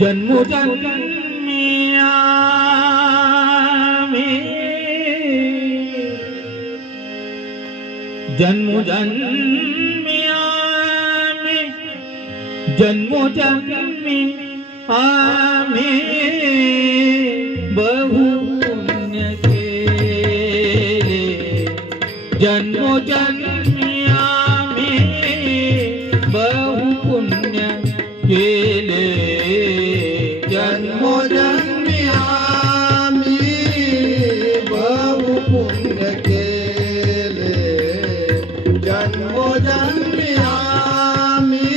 जन्म जन्मिया में जन्म जन्मिया में जन्म जन्मी में बहु पुण्य के जन्म जन्म जन्मो जन्मी आम्ही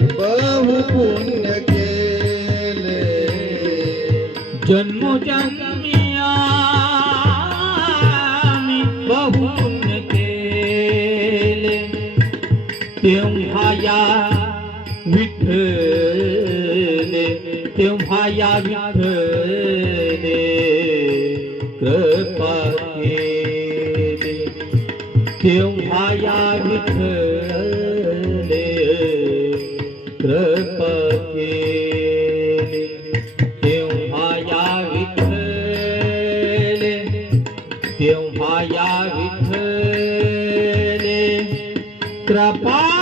बहु पुण्य केले. जन्मो जन्मी आम्ही बहु तेव्हा या विठले तेव्हा या विठले केव्हा या विठले कृपा केली केव्हा या विठले केव्हा या विठले कृपा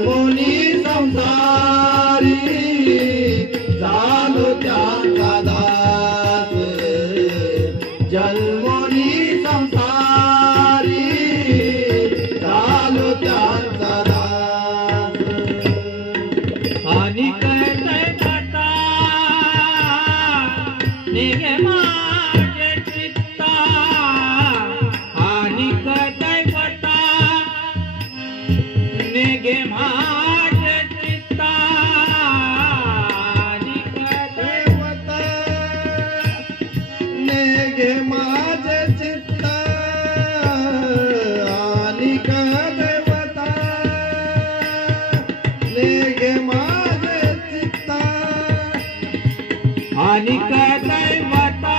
दैनिक दैवता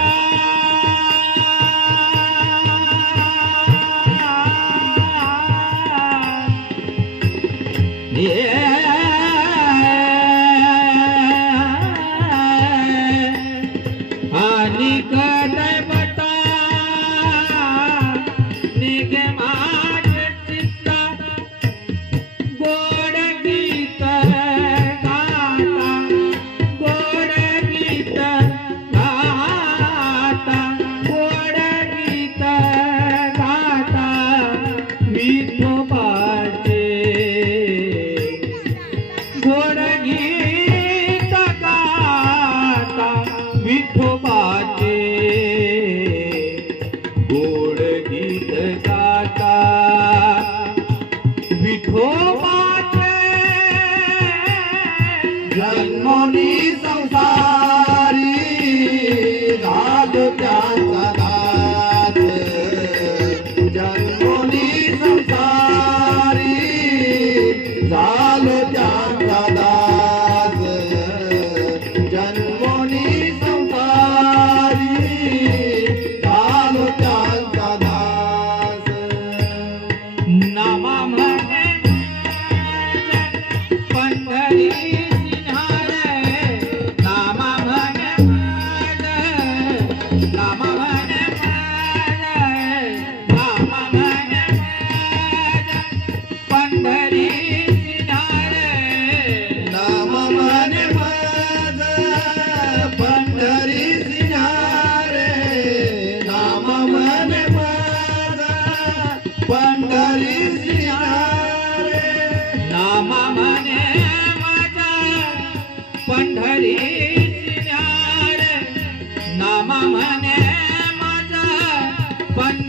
अनिक दैवता निगमा विठोबा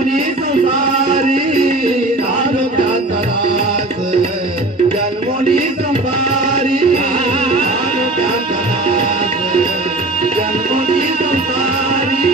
मुनि सुसारी राजो का तरास जल मुनि संपारी राजो का तरास जल मुनि संपारी